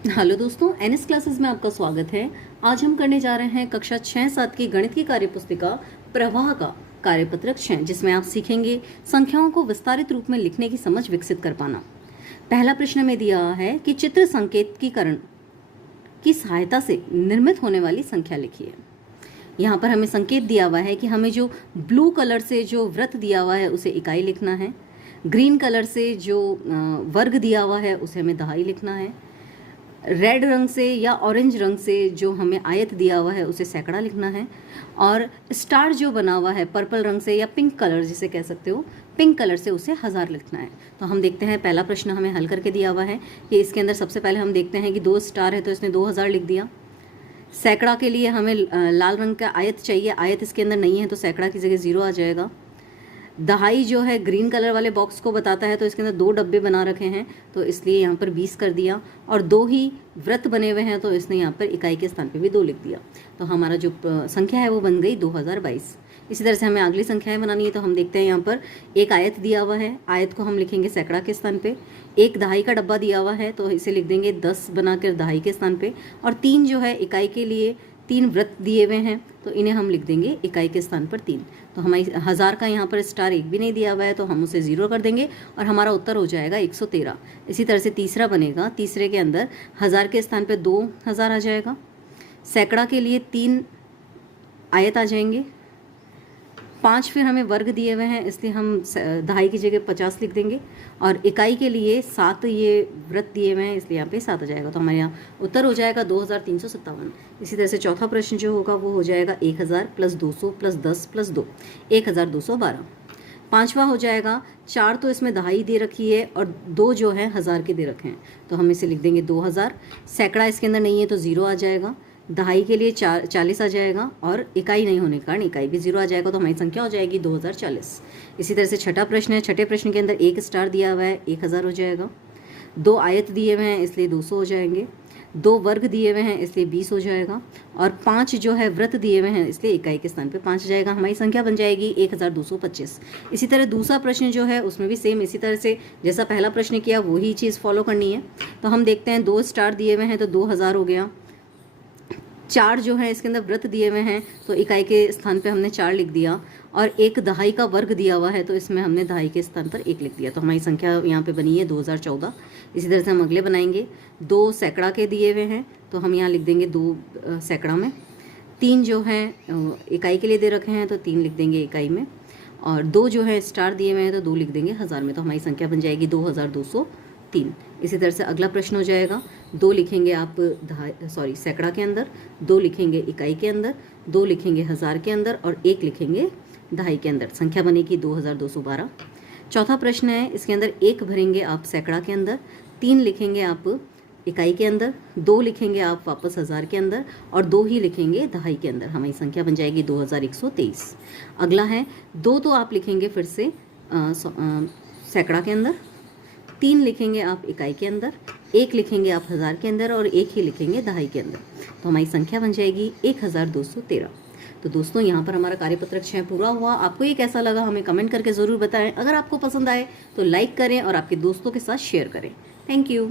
Hello दोस्तों, NS classes में आपका स्वागत है। आज हम करने जा रहे हैं कक्षा 6-7 की गणित की कार्यपुस्तिका प्रवाह का कार्यपत्रक 6, जिसमें आप सीखेंगे संख्याओं को विस्तारित रूप में लिखने की समझ विकसित कर पाना। पहला प्रश्न में दिया है कि चित्र संकेतीकरण की सहायता से निर्मित होने वाली संख्या लिखिए। यहाँ पर हमें संकेत दिया हुआ है कि हमें जो ब्लू कलर से जो वृत्त दिया हुआ है उसे इकाई लिखना है, ग्रीन कलर से जो वर्ग दिया हुआ है उसे हमें दहाई लिखना है, रेड रंग से या ऑरेंज रंग से जो हमें आयत दिया हुआ है उसे सैकड़ा लिखना है, और स्टार जो बना हुआ है पर्पल रंग से या पिंक कलर जिसे कह सकते हो, पिंक कलर से उसे 1000 लिखना है। तो हम देखते हैं पहला प्रश्न हमें हल करके दिया हुआ है कि इसके अंदर सबसे पहले हम देखते हैं कि 2 स्टार है तो इसने 2000 लिख दिया। सैकड़ा के लिए हमें लाल रंग का आयत चाहिए, आयत इसके अंदर नहीं है तो सैकड़ा की जगह 0 आ जाएगा। दहाई जो है ग्रीन कलर वाले बॉक्स को बताता है तो इसके अंदर 2 डब्बे बना रखे हैं तो इसलिए यहाँ पर 20 कर दिया, और 2 ही वृत्त बने हुए हैं तो इसने यहाँ पर इकाई के स्थान पे भी 2 लिख दिया। तो हमारा जो संख्या है वो बन गई 2022। इसी तरह से हमें अगली संख्याएं बनानी है। तो हम देखते हैं यहाँ पर एक आयत दिया हुआ है, आयत को हम लिखेंगे सैकड़ा के स्थान पे। एक दहाई का डब्बा दिया हुआ है तो इसे लिख देंगे 10 बनाकर दहाई के स्थान पे, और 3 जो है इकाई के लिए 3 वृत्त दिए हुए हैं तो इन्हें हम लिख देंगे इकाई के स्थान पर 3। तो हमारी 1000 का यहाँ पर स्टार एक भी नहीं दिया हुआ है तो हम उसे 0 कर देंगे और हमारा उत्तर हो जाएगा 113। इसी तरह से तीसरा बनेगा, तीसरे के अंदर 1000 के स्थान पर 2000 आ जाएगा। सैकड़ा के लिए 3 आयत आ जाएंगे, 5 फिर हमें वर्ग दिए हुए हैं इसलिए हम दहाई की जगह 50 लिख देंगे, और इकाई के लिए 7 ये वृत्त दिए हुए हैं इसलिए यहाँ पे 7 आ जाएगा। तो हमारे यहाँ उत्तर हो जाएगा 2357। इसी तरह से चौथा प्रश्न जो होगा वो हो जाएगा 1000 + 200 + 10 + 2, 1212। पांचवा हो जाएगा 4 तो इसमें दहाई दे रखी है और 2 जो है 1000 के दे रखे हैं तो हम इसे लिख देंगे 2000। सैकड़ा इसके अंदर नहीं है तो 0 आ जाएगा। दहाई के लिए 40 आ जाएगा, और इकाई नहीं होने के कारण इकाई भी 0 आ जाएगा। तो हमारी संख्या हो जाएगी 2040। इसी तरह से छठा प्रश्न है, छठे प्रश्न के अंदर 1 स्टार दिया हुआ है 1000 हो जाएगा। 2 आयत दिए हुए हैं इसलिए 200 हो जाएंगे। 2 वर्ग दिए हुए हैं इसलिए 20 हो जाएगा, और 5 जो है वृत्त दिए हुए हैं इसलिए इकाई के स्थान पे 5 जाएगा। हमारी संख्या बन जाएगी 1225। इसी तरह दूसरा प्रश्न जो है उसमें भी सेम इसी तरह से जैसा पहला प्रश्न किया वही चीज़ फॉलो करनी है। तो हम देखते हैं 2 स्टार दिए हुए हैं तो 2000 हो गया। 4 जो है इसके अंदर वृत्त दिए हुए हैं तो इकाई के स्थान पे हमने 4 लिख दिया, और 1 दहाई का वर्ग दिया हुआ है तो इसमें हमने दहाई के स्थान पर 1 लिख दिया। तो हमारी संख्या यहाँ पे बनी है 2014। इसी तरह से हम अगले बनाएंगे। 2 सैकड़ा के दिए हुए हैं तो हम यहाँ लिख देंगे 2 सैकड़ा में। 3 जो है इकाई के लिए दे रखे हैं तो 3 लिख देंगे इकाई में, और 2 जो है स्टार दिए हुए हैं तो 2 लिख देंगे 1000 में। तो हमारी संख्या बन जाएगी 2203। इसी तरह से अगला प्रश्न हो जाएगा, 2 लिखेंगे आप सैकड़ा के अंदर, 2 लिखेंगे इकाई के अंदर, 2 लिखेंगे 1000 के अंदर, और 1 लिखेंगे दहाई के अंदर। संख्या बनेगी 2212। चौथा प्रश्न है, इसके अंदर 1 भरेंगे आप सैकड़ा के अंदर, 3 लिखेंगे आप इकाई के अंदर, 2 लिखेंगे आप वापस 1000 के अंदर, और 2 ही लिखेंगे दहाई के अंदर। हमारी संख्या बन जाएगी 2123। अगला है 2 तो आप लिखेंगे फिर से सैकड़ा के अंदर, 3 लिखेंगे आप इकाई के अंदर, 1 लिखेंगे आप 1000 के अंदर, और 1 ही लिखेंगे दहाई के अंदर। तो हमारी संख्या बन जाएगी 1213। तो दोस्तों यहाँ पर हमारा कार्यपत्रक 6 पूरा हुआ। आपको ये कैसा लगा हमें कमेंट करके ज़रूर बताएं। अगर आपको पसंद आए तो लाइक करें और आपके दोस्तों के साथ शेयर करें। Thank you.